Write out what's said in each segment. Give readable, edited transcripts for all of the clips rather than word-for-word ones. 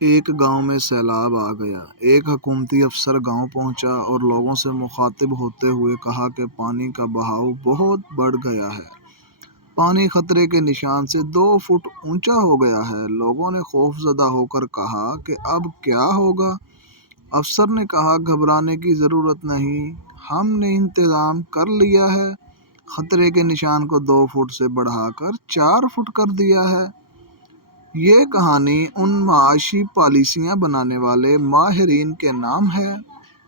ایک گاؤں میں سیلاب آ گیا۔ ایک حکومتی افسر گاؤں پہنچا اور لوگوں سے مخاطب ہوتے ہوئے کہا کہ پانی کا بہاؤ بہت بڑھ گیا ہے۔ پانی خطرے کے نشان سے 2 فٹ اونچا ہو گیا ہے۔ لوگوں نے خوف زدہ ہو کر کہا کہ اب کیا ہوگا؟ افسر نے کہا، گھبرانے کی ضرورت نہیں، ہم نے انتظام کر لیا ہے۔ خطرے کے نشان کو 2 فٹ سے بڑھا کر 4 فٹ کر دیا ہے۔ یہ کہانی ان معاشی پالیسیاں بنانے والے ماہرین کے نام ہے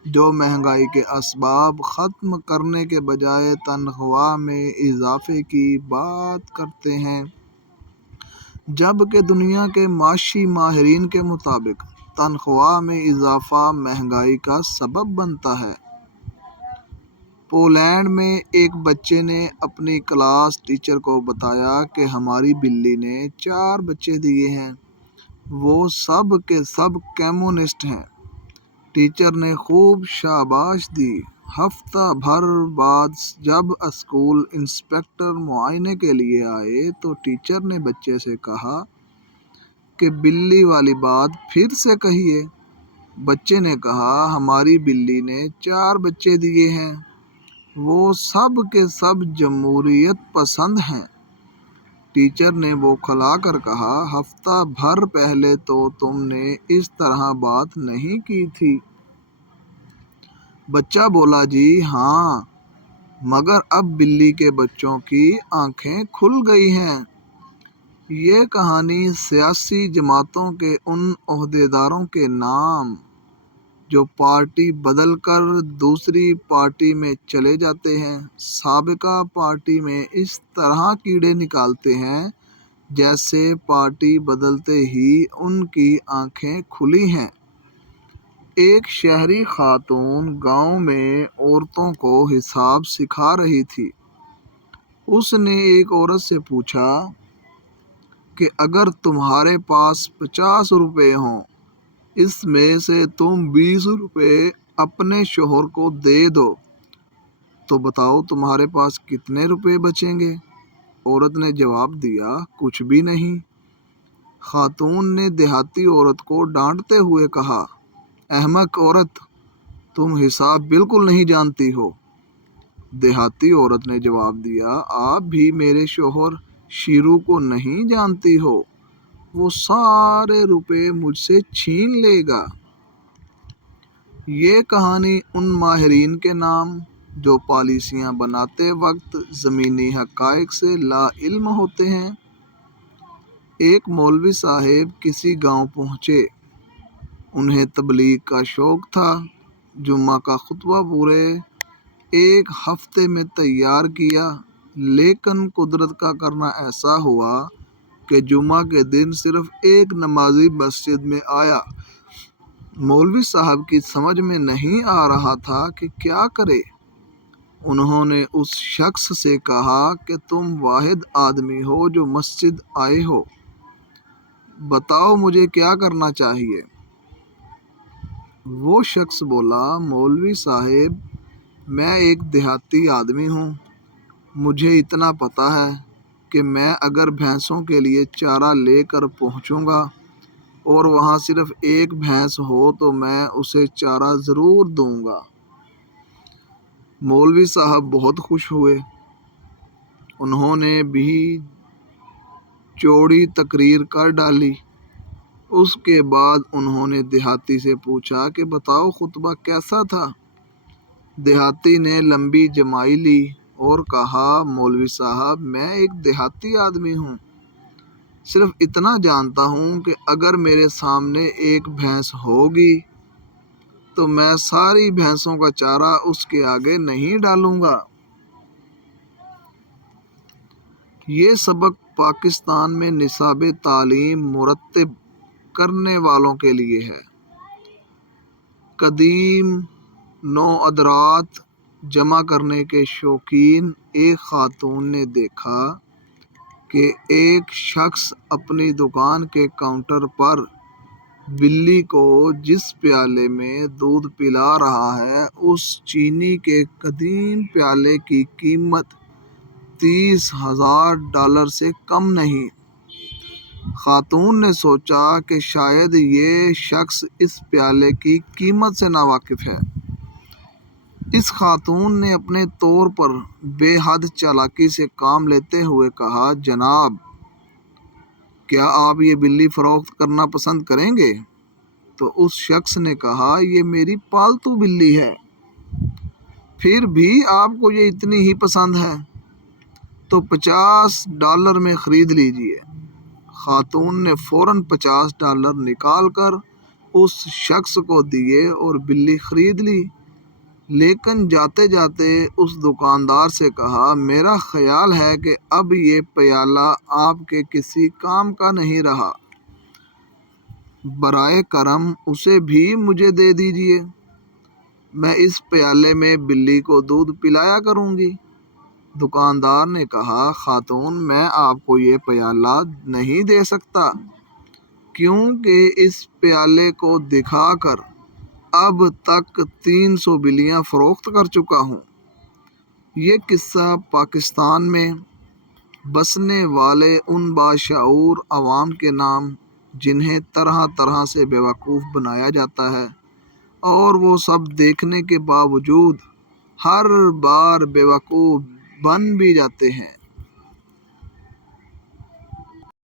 جو مہنگائی کے اسباب ختم کرنے کے بجائے تنخواہ میں اضافے کی بات کرتے ہیں، جبکہ دنیا کے معاشی ماہرین کے مطابق تنخواہ میں اضافہ مہنگائی کا سبب بنتا ہے۔ پولینڈ میں ایک بچے نے اپنی کلاس ٹیچر کو بتایا کہ ہماری بلی نے 4 بچے دیے ہیں، وہ سب کے سب کمیونسٹ ہیں۔ ٹیچر نے خوب شاباش دی۔ ہفتہ بھر بعد جب اسکول انسپکٹر معائنے کے لیے آئے تو ٹیچر نے بچے سے کہا کہ بلی والی بات پھر سے کہیے۔ بچے نے کہا، ہماری بلی نے 4 بچے دیے ہیں، وہ سب کے سب جمہوریت پسند ہیں۔ ٹیچر نے بوکھلا کر کہا، ہفتہ بھر پہلے تو تم نے اس طرح بات نہیں کی تھی۔ بچہ بولا، جی ہاں، مگر اب بلی کے بچوں کی آنکھیں کھل گئی ہیں۔ یہ کہانی سیاسی جماعتوں کے ان عہدیداروں کے نام جو پارٹی بدل کر دوسری پارٹی میں چلے جاتے ہیں، سابقہ پارٹی میں اس طرح کیڑے نکالتے ہیں جیسے پارٹی بدلتے ہی ان کی آنکھیں کھلی ہیں۔ ایک شہری خاتون گاؤں میں عورتوں کو حساب سکھا رہی تھی۔ اس نے ایک عورت سے پوچھا کہ اگر تمہارے پاس 50 روپے ہوں، اس میں سے تم 20 روپے اپنے شوہر کو دے دو، تو بتاؤ تمہارے پاس کتنے روپے بچیں گے؟ عورت نے جواب دیا، کچھ بھی نہیں۔ خاتون نے دیہاتی عورت کو ڈانٹتے ہوئے کہا، احمق عورت، تم حساب بالکل نہیں جانتی ہو۔ دیہاتی عورت نے جواب دیا، آپ بھی میرے شوہر شیرو کو نہیں جانتی ہو، وہ سارے روپے مجھ سے چھین لے گا۔ یہ کہانی ان ماہرین کے نام جو پالیسیاں بناتے وقت زمینی حقائق سے لا علم ہوتے ہیں۔ ایک مولوی صاحب کسی گاؤں پہنچے۔ انہیں تبلیغ کا شوق تھا۔ جمعہ کا خطبہ پورے 1 ہفتے میں تیار کیا، لیکن قدرت کا کرنا ایسا ہوا کہ جمعہ کے دن صرف ایک نمازی مسجد میں آیا۔ مولوی صاحب کی سمجھ میں نہیں آ رہا تھا کہ کیا کرے۔ انہوں نے اس شخص سے کہا کہ تم واحد آدمی ہو جو مسجد آئے ہو، بتاؤ مجھے کیا کرنا چاہیے؟ وہ شخص بولا، مولوی صاحب، میں ایک دیہاتی آدمی ہوں، مجھے اتنا پتہ ہے کہ میں اگر بھینسوں کے لیے چارہ لے کر پہنچوں گا اور وہاں صرف ایک بھینس ہو تو میں اسے چارہ ضرور دوں گا۔ مولوی صاحب بہت خوش ہوئے۔ انہوں نے بھی چوڑی تقریر کر ڈالی۔ اس کے بعد انہوں نے دیہاتی سے پوچھا کہ بتاؤ خطبہ کیسا تھا؟ دیہاتی نے لمبی جمائی لی اور کہا، مولوی صاحب، میں ایک دیہاتی آدمی ہوں، صرف اتنا جانتا ہوں کہ اگر میرے سامنے ایک بھینس ہوگی تو میں ساری بھینسوں کا چارہ اس کے آگے نہیں ڈالوں گا۔ یہ سبق پاکستان میں نصاب تعلیم مرتب کرنے والوں کے لیے ہے۔ قدیم نوادرات جمع کرنے کے شوقین ایک خاتون نے دیکھا کہ ایک شخص اپنی دکان کے کاؤنٹر پر بلی کو جس پیالے میں دودھ پلا رہا ہے، اس چینی کے قدیم پیالے کی قیمت $30,000 سے کم نہیں۔ خاتون نے سوچا کہ شاید یہ شخص اس پیالے کی قیمت سے ناواقف ہے۔ اس خاتون نے اپنے طور پر بے حد چالاکی سے کام لیتے ہوئے کہا، جناب، کیا آپ یہ بلی فروخت کرنا پسند کریں گے؟ تو اس شخص نے کہا، یہ میری پالتو بلی ہے، پھر بھی آپ کو یہ اتنی ہی پسند ہے تو $50 میں خرید لیجئے۔ خاتون نے فوراً $50 نکال کر اس شخص کو دیے اور بلی خرید لی، لیکن جاتے جاتے اس دکاندار سے کہا، میرا خیال ہے کہ اب یہ پیالہ آپ کے کسی کام کا نہیں رہا، برائے کرم اسے بھی مجھے دے دیجئے، میں اس پیالے میں بلی کو دودھ پلایا کروں گی۔ دکاندار نے کہا، خاتون، میں آپ کو یہ پیالہ نہیں دے سکتا، کیونکہ اس پیالے کو دکھا کر اب تک 300 بلیاں فروخت کر چکا ہوں۔ یہ قصہ پاکستان میں بسنے والے ان باشعور عوام کے نام جنہیں طرح طرح سے بیوقوف بنایا جاتا ہے اور وہ سب دیکھنے کے باوجود ہر بار بیوقوف بن بھی جاتے ہیں۔